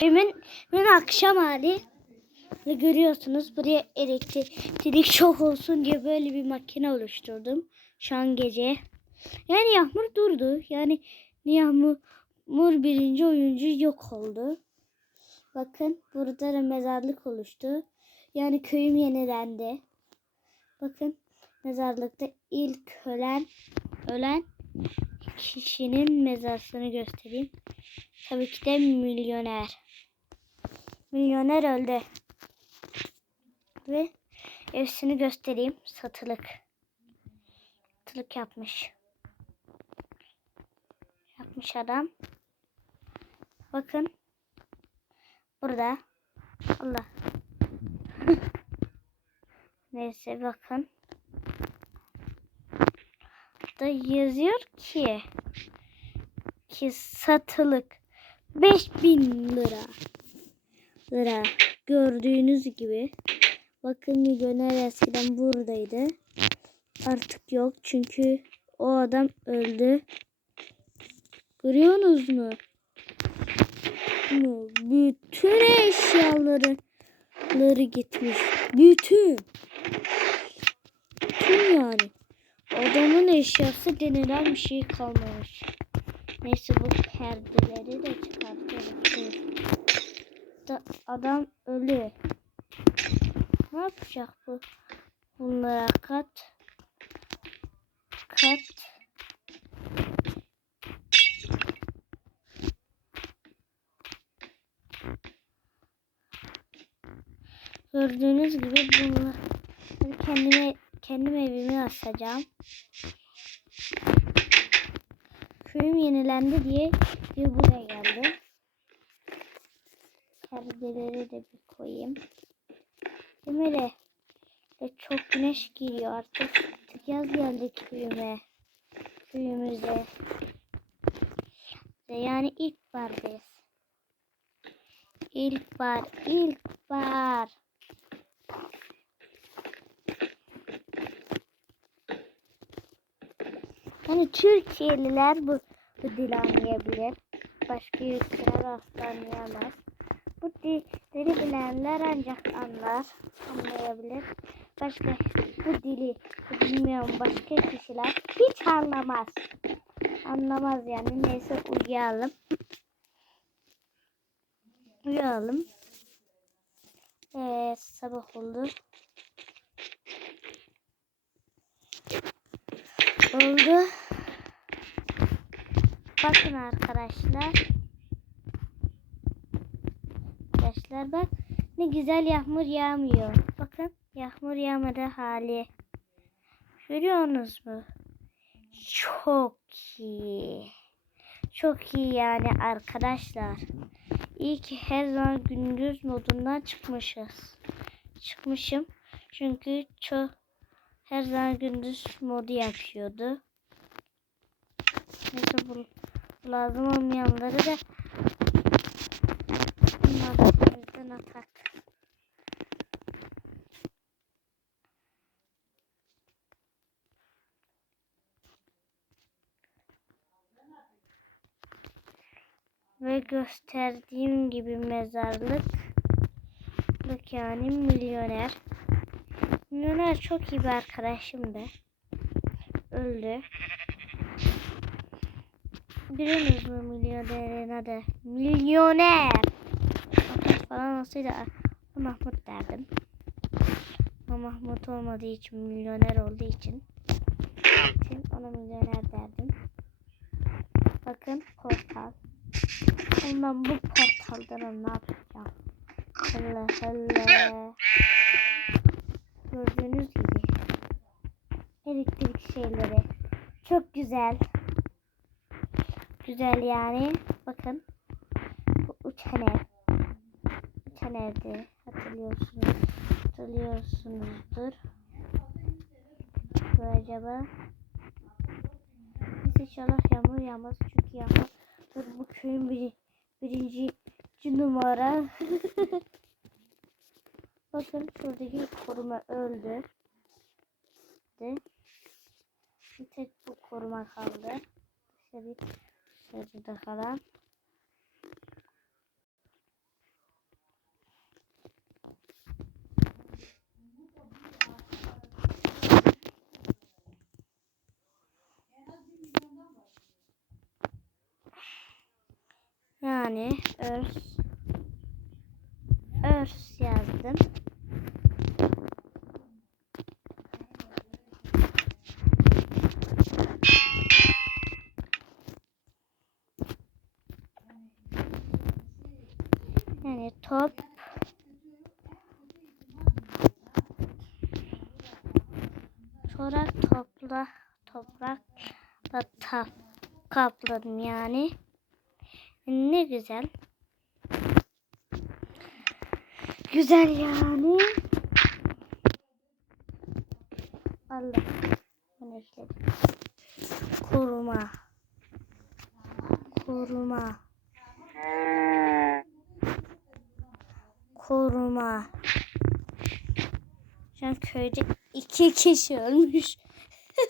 Köyümün köyümün akşam hali. Ve görüyorsunuz buraya elektrik çok olsun diye böyle bir makine oluşturdum. Şu an gece. Yani yağmur durdu. Yani yağmur birinci oyuncu yok oldu. Bakın burada da mezarlık oluştu. Yani köyüm yenilendi. Bakın mezarlıkta ilk ölen ölen kişinin mezarını göstereyim. Tabii ki de milyoner. Milyoner öldü. Ve evsini göstereyim. Satılık. Satılık yapmış. Yapmış adam. Bakın. Burada. Allah. Neyse bakın. Da yazıyor ki ki satılık 5000 lira lira. Gördüğünüz gibi. Bakın milyoner eskiden buradaydı. Artık yok çünkü o adam öldü. Görüyorsunuz mu? Bütün eşyaları gitmiş. Bütün. Bütün yani. Adamın eşyası denilen bir şey kalmamış. Neyse bu perdeleri de çıkartalım. Da adam ölü. Ne yapacak bu? Bunlara kat. Kat. Gördüğünüz gibi bunlar kendime kendim evimi açacağım köyüm yenilendi diye bir buraya geldi. Perdeleri de bir koyayım. Demeli ve çok güneş geliyor artık. Artık yaz geldi köyüme. Köyümüze. Yani ilkbardayız. İlkbahar, ilkbahar. Yani Türkiye'liler bu, bu dili anlayabilir. Başka ülkeler asla anlayamaz. Bu dili bilenler ancak anlar, anlayabilir. Başka bu dili bilmeyen başka kişiler hiç anlamaz. Anlamaz yani. Neyse uyuyalım. Uyuyalım. Ee, sabah oldu. oldu. Bakın arkadaşlar. Arkadaşlar bak ne güzel yağmur yağmıyor. Bakın yağmur yağmadı hali. Görüyorsunuz mu? Çok iyi. Çok iyi yani arkadaşlar. İyi ki her zaman gündüz modundan çıkmışız. Çıkmışım. Çünkü çok her zaman gündüz modu yapıyordu. Neyse bu lazım olmayanları da bunlardan atak. Ve gösterdiğim gibi mezarlık yani milyoner. Milyoner çok iyi bir arkadaşım da. Öldü. Biliyorsunuz mu milyonerin adı? Milyoner. Falan olsaydı Mahmut derdim. Ama Mahmut olmadığı için milyoner olduğu için için ona milyoner derdim. Bakın portal. Ondan bu portaldan ne yapacağım? Allah Allah. Gördüğünüz gibi. Elektrik şeyleri. Çok güzel. Güzel yani. Bakın. Bu uçan ev. Evdi. Hatırlıyorsunuz. Hatırlıyorsunuzdur. Bu acaba. Biz inşallah yağmur yağmaz. Çünkü yağmur Dur bu köyün bir, birinci numara. Bakın şuradaki koruma öldü. Bir tek bu koruma kaldı. Bir dışarıda kalan. Yani örs örs yazdım. Yani top Çorak topla toprakla ta, kapladım yani. Ne güzel. Güzel yani. Allah. Bu ne işte? Koruma. Koruma. Koruma. Şu an köyde iki kişi ölmüş.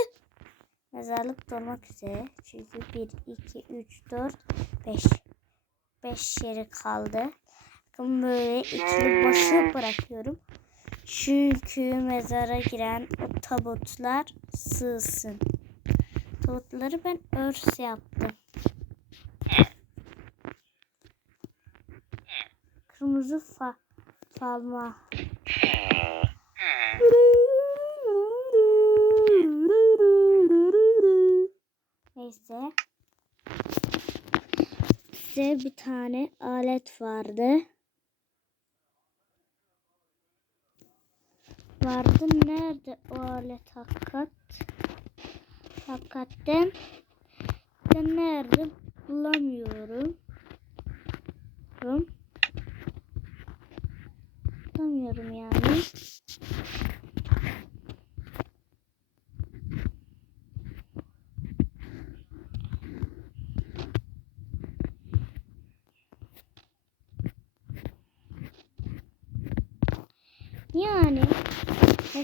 Mezarlık dolmak üzere. Çünkü 1, 2, 3, 4, 5. 5 yeri kaldı. Bakın böyle ikili boşluk bırakıyorum. Çünkü mezara giren o tabutlar sığsın. Tabutları ben örs yaptım. Kırmızı fa falma. Neyse. Size bir tane alet vardı. Vardı nerede o alet hakikat? Hakikaten ben nerede bulamıyorum. Bulamıyorum yani. Yani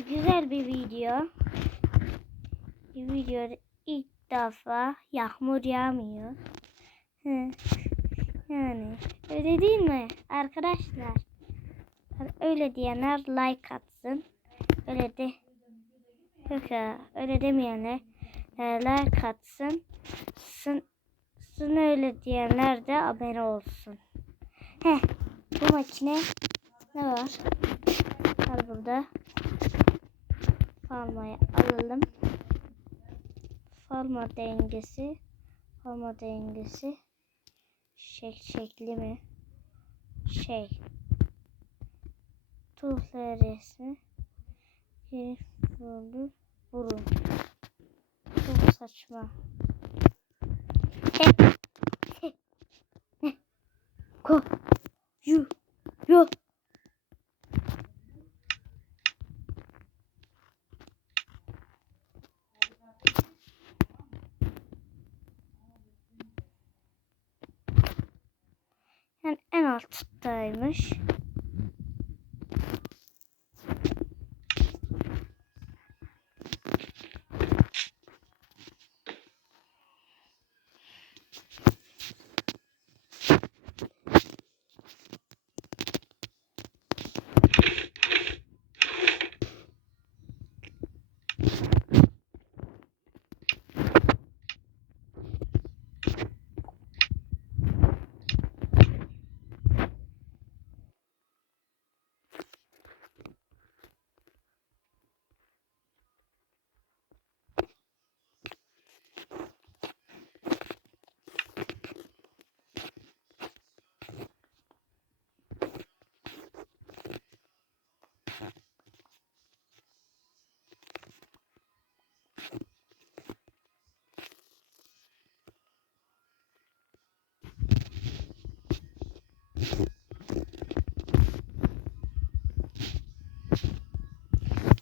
güzel bir video. Bir videoda ilk defa yağmur yağmıyor. Yani öyle değil mi arkadaşlar? Öyle diyenler like atsın. Öyle de yok ya öyle demeyenler e, like atsın. Sın, sın öyle diyenler de abone olsun. Heh, bu makine ne var? Var burada. Formayı alalım. Forma dengesi. Forma dengesi. Şek şekli mi? Şey. Tuğla resmi. Vurdu. Burun. Çok saçma. Hep. Ko. Yu. Yo. Yani en alttaymış.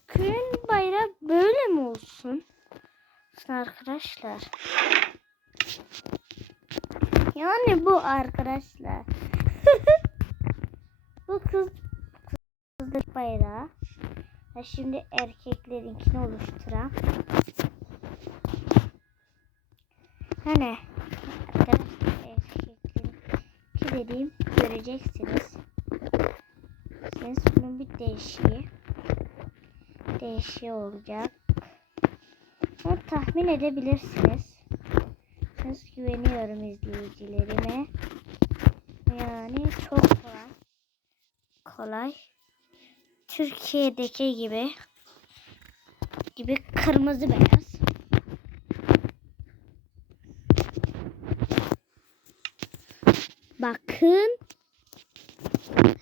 Köyün bayrağı böyle mi olsun? Arkadaşlar. Yani bu arkadaşlar. bu kız kızlık bayrağı. Ha şimdi erkeklerinkini oluşturan. Hani arkadaşlar erkeklerinki dediğim göreceksiniz. Siz bunun bir değişiği değişiği olacak. Bunu tahmin edebilirsiniz. Siz güveniyorum izleyicilerime. Yani çok kolay. Kolay. Türkiye'deki gibi gibi kırmızı beyaz. Bakın.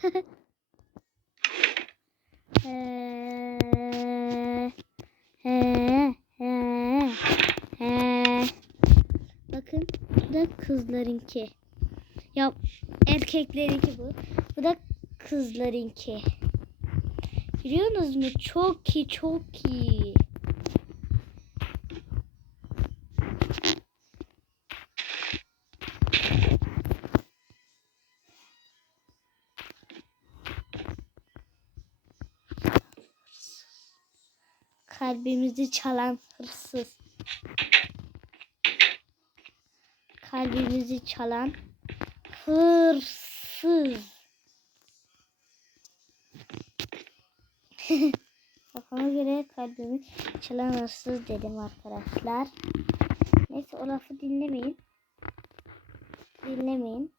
Ee, he, he, he. Bakın bu da kızlarınki. Ya erkeklerinki bu. Bu da kızlarınki. Biliyorsunuz mu? Çok iyi, çok iyi. Kalbimizi çalan hırsız. Kalbimizi çalan hırsız. Kafama göre kalbimi çalan hırsız dedim arkadaşlar. Neyse o lafı dinlemeyin. Dinlemeyin.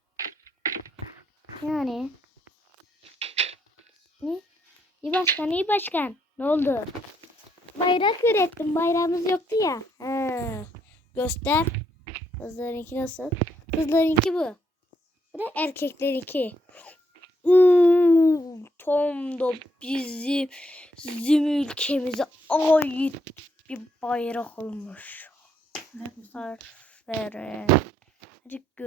Yani. Ne? İyi başkan, iyi başkan. Ne oldu? Bayrak ürettim. Bayrağımız yoktu ya. Ha. Göster. Kızlarınki nasıl? Kızlarınki bu. Bu da erkeklerinki. Uuu, tam da bizim, bizim ülkemize ait bir bayrak olmuş. Ne güzel. Aferin. Hadi gör.